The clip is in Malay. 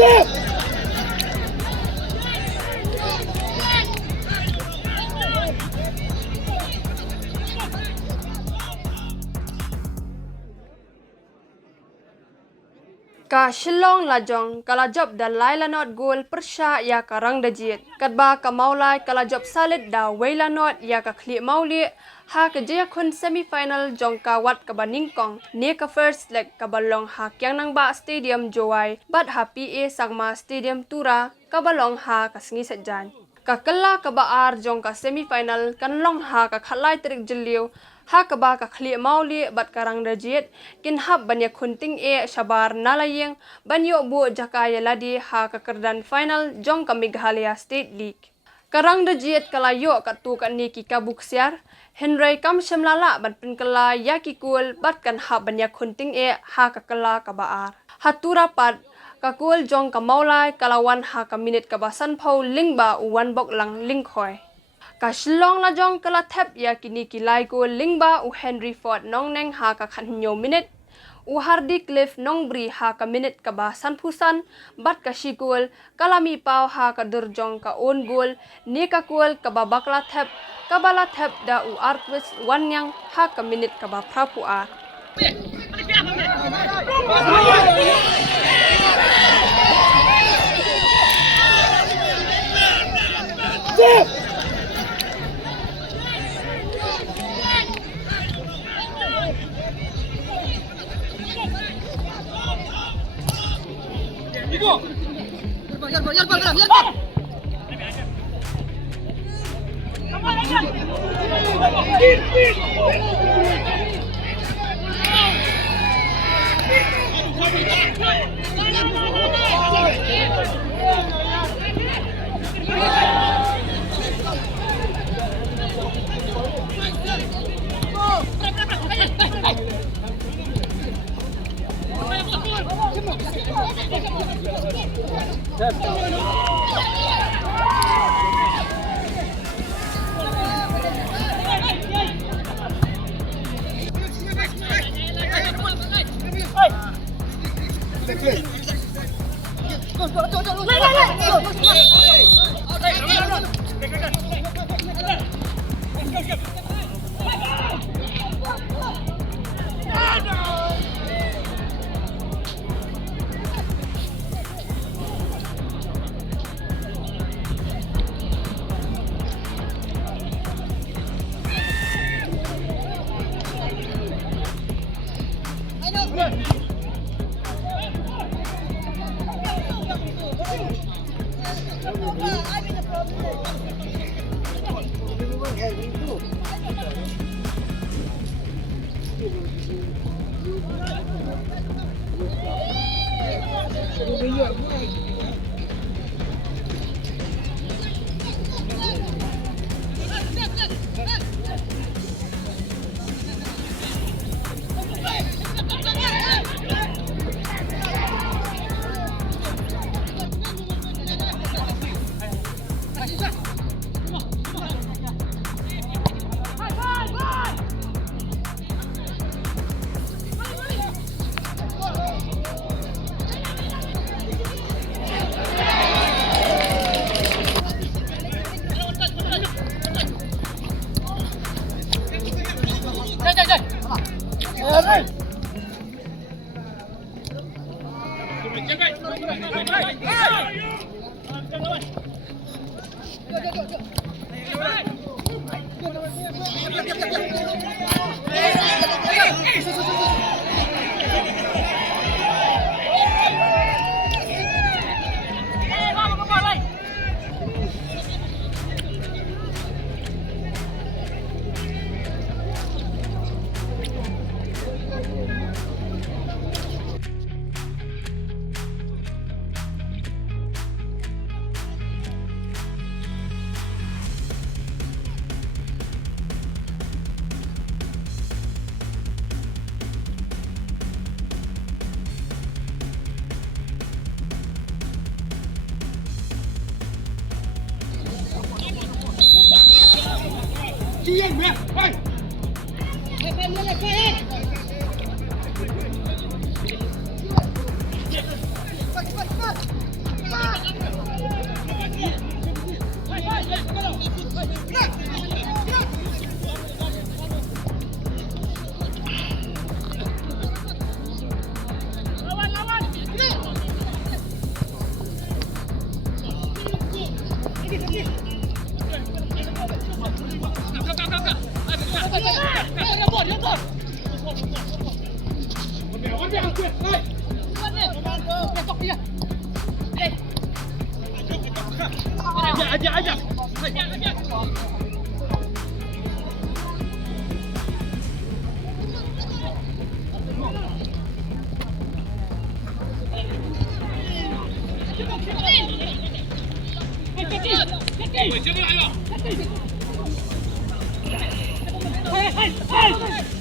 Ka Shillong Lajong kalajop da lailanot gol persya ya karang dajit. Kadba ka Mawlai kalajop Syllad da wailanot ya ka kli Mawli ha ka jaya kun semifinal jong ka wat ka baningkong. Ni ka first leg ka balong ha kyang nang ba stadium Jowai bat ha PA Sagma Stadium Tura ka balong ha ka sengi setjan. Ka kala ka baar jong ka semifinal kan long ha ka khalai trik jeliu ha ka ba ka khli Mawli bat karang dajit kin hab banya kunting shabar nalayeng banyo bu jakaya ladi ha ka kerdan final jong ka Meghalaya State League. Karang dajit kalayo ka tu ka niki ka buksiar Henry kam shemlala ban pinkala yakikul bat kan hab banya kunting ha ka kala ka baar. Hatura pat kakul jong ka Mawlai kalawan ha ka minit ka basan pau lingba uwan bok lang lingkhoi. Ka Shillong Lajong kala thep ya kini kilai ko lingba u Henry Ford nong neng ha ka khanyo minit u Hardy Cliff nong bri ha ka minit ka ba sanpusan bat ka shikul kalami pau ha ka durjong ka on goal ni ka kul ka ba bakla thep ka bala thep da u artwis wanyang ha ka minit ka ba prapu a. Hey!